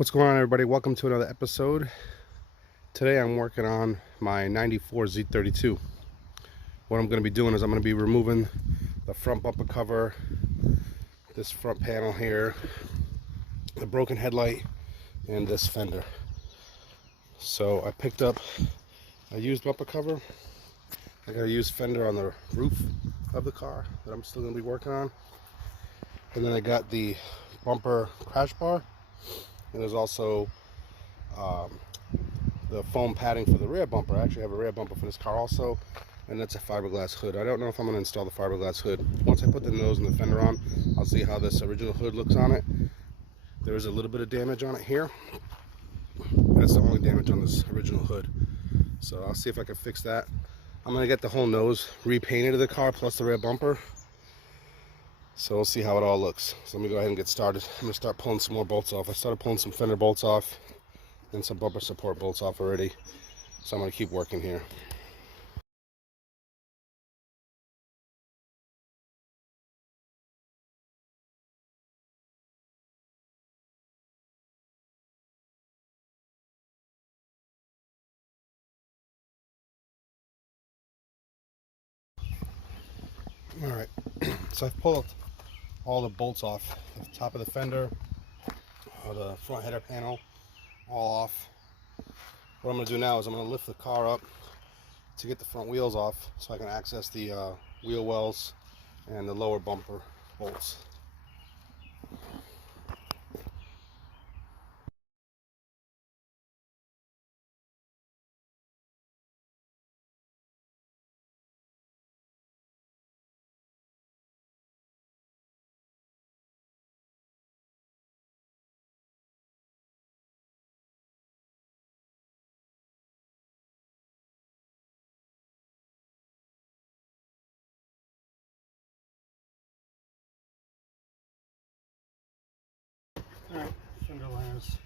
What's going on, everybody? Welcome to another episode. Today I'm working on my 94 Z32. What I'm going to be doing is I'm going to be removing the front bumper cover, this front panel here, the broken headlight, and this fender. So I picked up a used bumper cover. I got a used fender on the roof of the car that I'm still going to be working on. And then I got the bumper crash bar. And there's also the foam padding for the rear bumper. I actually have a rear bumper for this car also, and that's a fiberglass hood. I don't know if I'm going to install the fiberglass hood. Once I put the nose and the fender on, I'll see how this original hood looks on it. There is a little bit of damage on it here. That's the only damage on this original hood. So I'll see if I can fix that. I'm going to get the whole nose repainted of the car plus the rear bumper. So we'll see how it all looks. So let me go ahead and get started. I'm going to start pulling some more bolts off. I started pulling some fender bolts off and some bumper support bolts off already. So I'm going to keep working here. Alright, so I've pulled all the bolts off the top of the fender, the front header panel, all off. What I'm going to do now is I'm going to lift the car up to get the front wheels off so I can access the wheel wells and the lower bumper bolts. Alright, fender liners.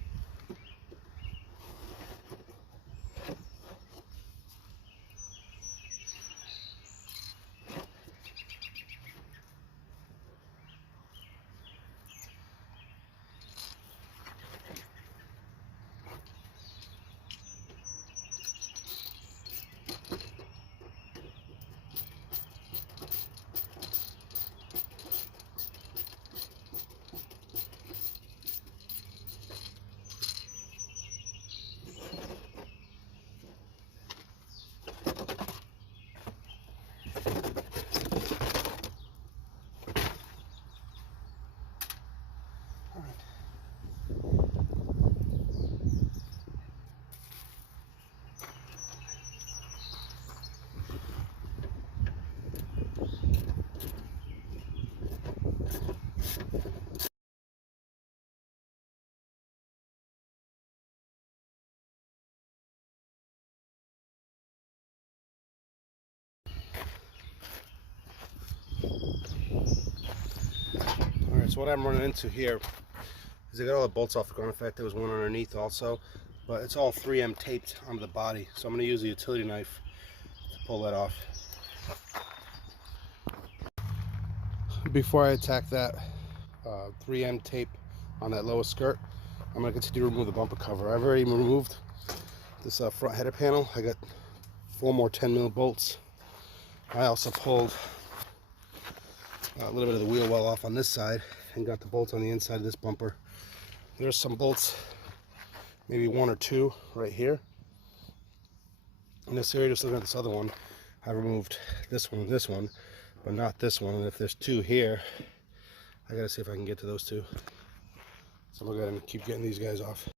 Alright, so what I'm running into here is I got all the bolts off the car. In fact, there was one underneath also, but it's all 3M taped onto the body. So I'm going to use a utility knife to pull that off. Before I attack that 3M tape on that lower skirt, I'm going to continue to remove the bumper cover. I've already removed this front header panel. I got 4 more 10mm bolts. I also pulled a little bit of the wheel well off on this side and got the bolts on the inside of this bumper. There's some bolts, maybe 1 or 2 right here. In this area, just looking at this other one, I removed this one and this one, but not this one. And if there's 2 here, I gotta see if I can get to those 2. So I'm gonna go ahead and keep getting these guys off.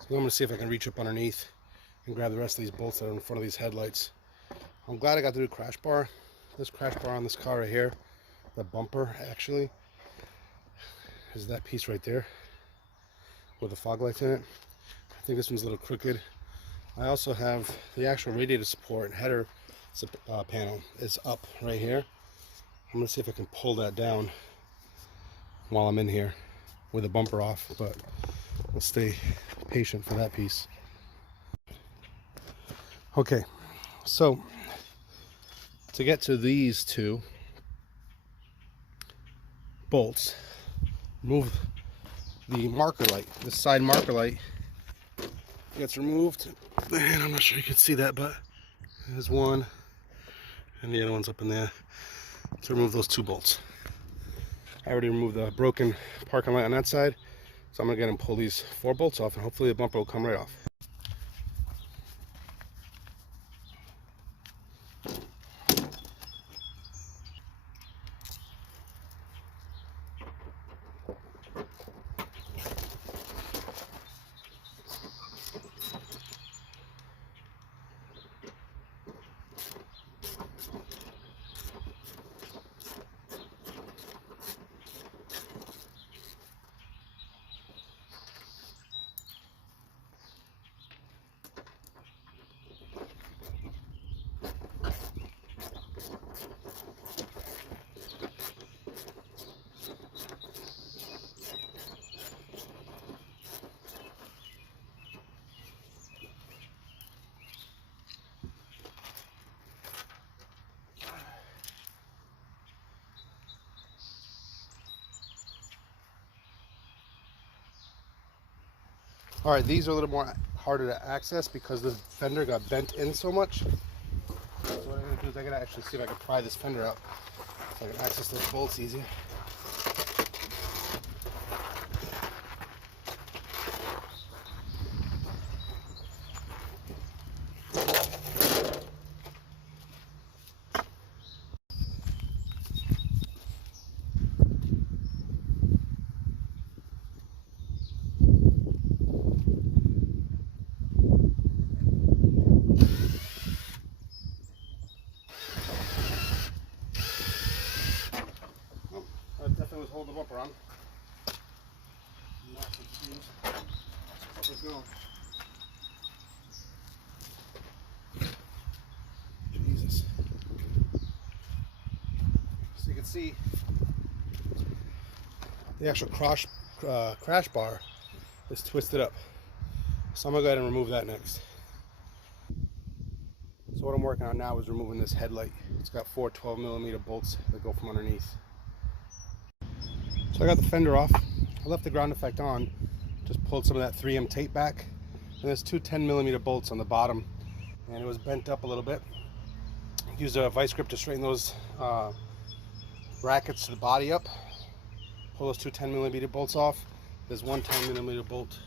So I'm going to see if I can reach up underneath and grab the rest of these bolts that are in front of these headlights. I'm glad I got the new crash bar. This crash bar on this car right here, the bumper actually, is that piece right there with the fog lights in it. I think this one's a little crooked. I also have the actual radiator support and header panel is up right here. I'm gonna see if I can pull that down while I'm in here with the bumper off, but we'll stay patient for that piece. Okay, so to get to these two bolts, move the marker light. This side marker light gets removed, and I'm not sure you can see that, but there's one, and the other one's up in there. To remove those two bolts, I already removed the broken parking light on that side, so I'm gonna get and pull these 4 bolts off, and hopefully the bumper will come right off. All right, these are a little more harder to access because the fender got bent in so much. So what I'm gonna do is I gotta actually see if I can pry this fender out so I can access those bolts easy. Definitely was holding the bumper on. Let's go. Jesus. So you can see the actual crash bar is twisted up. So I'm gonna go ahead and remove that next. So what I'm working on now is removing this headlight. It's got 4 12mm bolts that go from underneath. So I got the fender off. I left the ground effect on, just pulled some of that 3M tape back, and there's 2 10mm bolts on the bottom, and it was bent up a little bit. Used a vice grip to straighten those brackets to the body up. Pull those 2 10mm bolts off. There's 1 10mm bolt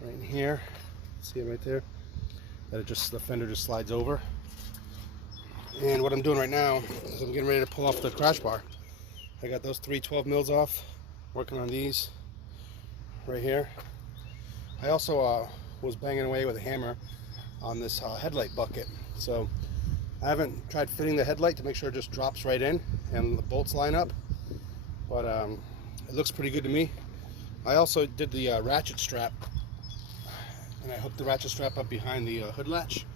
right in here. See it right there? That the fender just slides over. And what I'm doing right now is I'm getting ready to pull off the crash bar. I got those 3 12mm off, working on these right here. I also was banging away with a hammer on this headlight bucket. So I haven't tried fitting the headlight to make sure it just drops right in and the bolts line up, but it looks pretty good to me. I also did the ratchet strap, and I hooked the ratchet strap up behind the hood latch,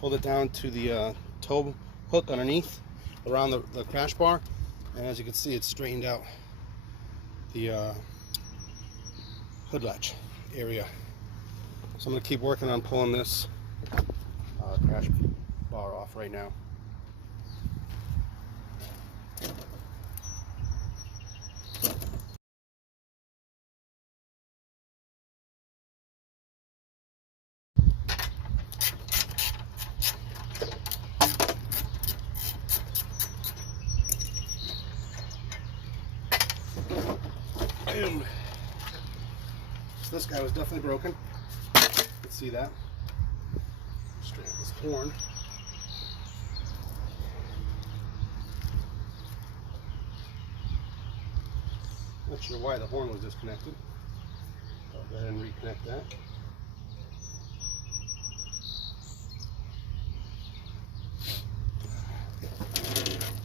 pulled it down to the tow hook underneath around the crash bar, and as you can see, it's straightened out the hood latch area. So I'm going to keep working on pulling this crash bar off right now. Boom. So this guy was definitely broken. You can see that. Straighten this horn. Not sure why the horn was disconnected. I'll go ahead and reconnect that.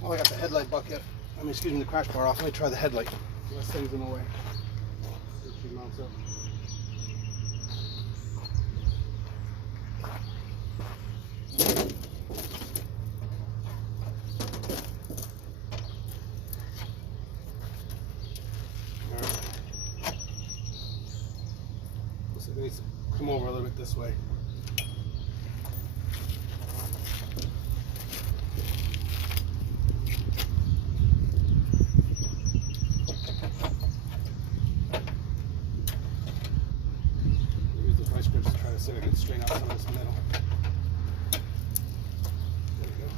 Oh, I got the headlight bucket. Excuse me, the crash bar off. Let me try the headlight. Less things in the way. So she mounts up. Looks like it needs to come over a little bit this way. Use the vice grips to try to see if I can straighten out some of this metal. There we go.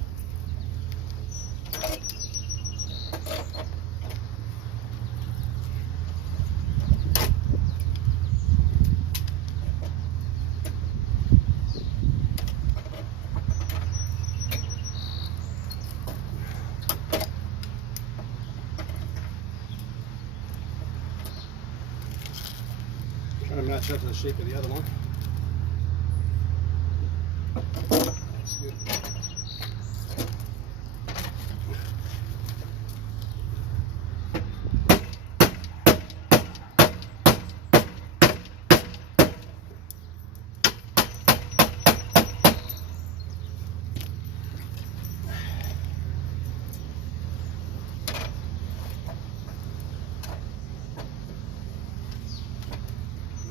Trying to match it up to the shape of the other one. That's good.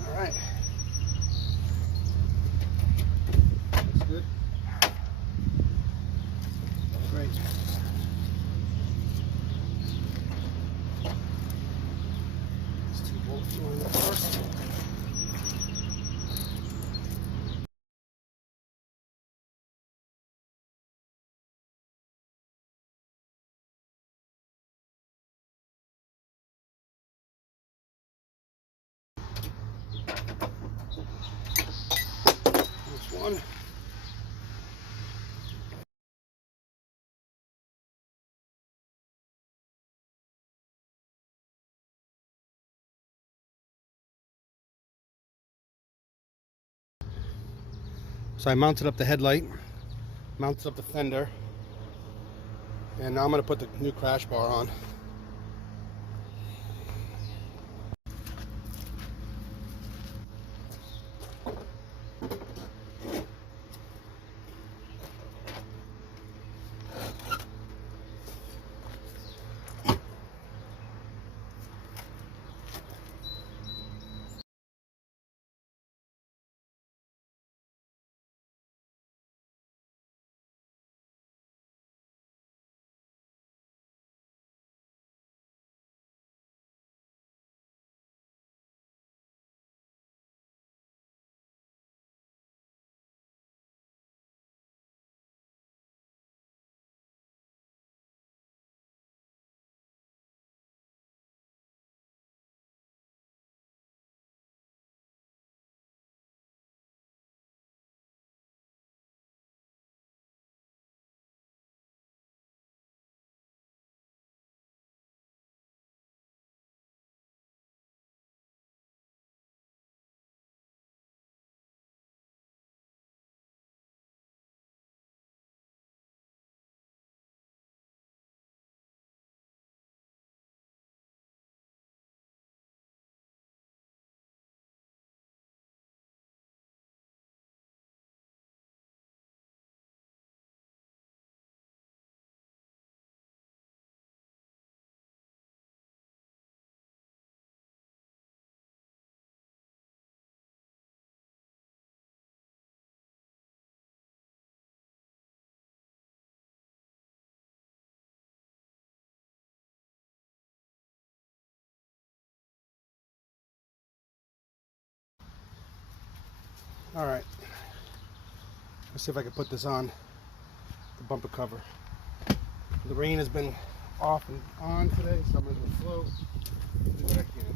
Alright. Looks good. Great. These two bolts go in there first. There's one. So I mounted up the headlight, mounted up the fender, and now I'm going to put the new crash bar on. Alright, let's see if I can put this on the bumper cover. The rain has been off and on today, so I'm going to float, do what I can.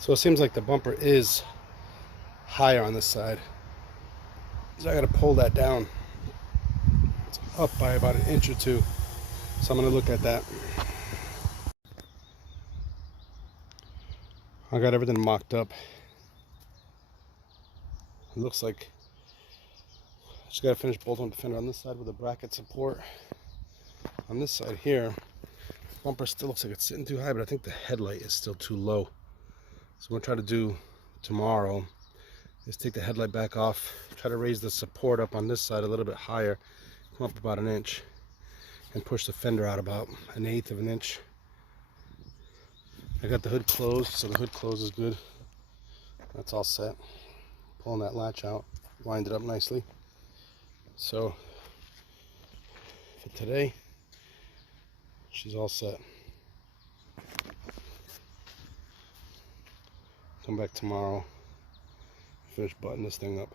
So it seems like the bumper is higher on this side. So I got to pull that down. It's up by about an inch or two. So I'm going to look at that. I got everything mocked up. It looks like I just got to finish bolting the fender on this side with a bracket support. On this side here, the bumper still looks like it's sitting too high, but I think the headlight is still too low. So what I'm going to try to do tomorrow is take the headlight back off, try to raise the support up on this side a little bit higher, come up about an inch, and push the fender out about 1/8 of an inch. I got the hood closed, so the hood closes good. That's all set. Pulling that latch out, wind it up nicely. So for today, she's all set. Come back tomorrow, finish buttoning this thing up.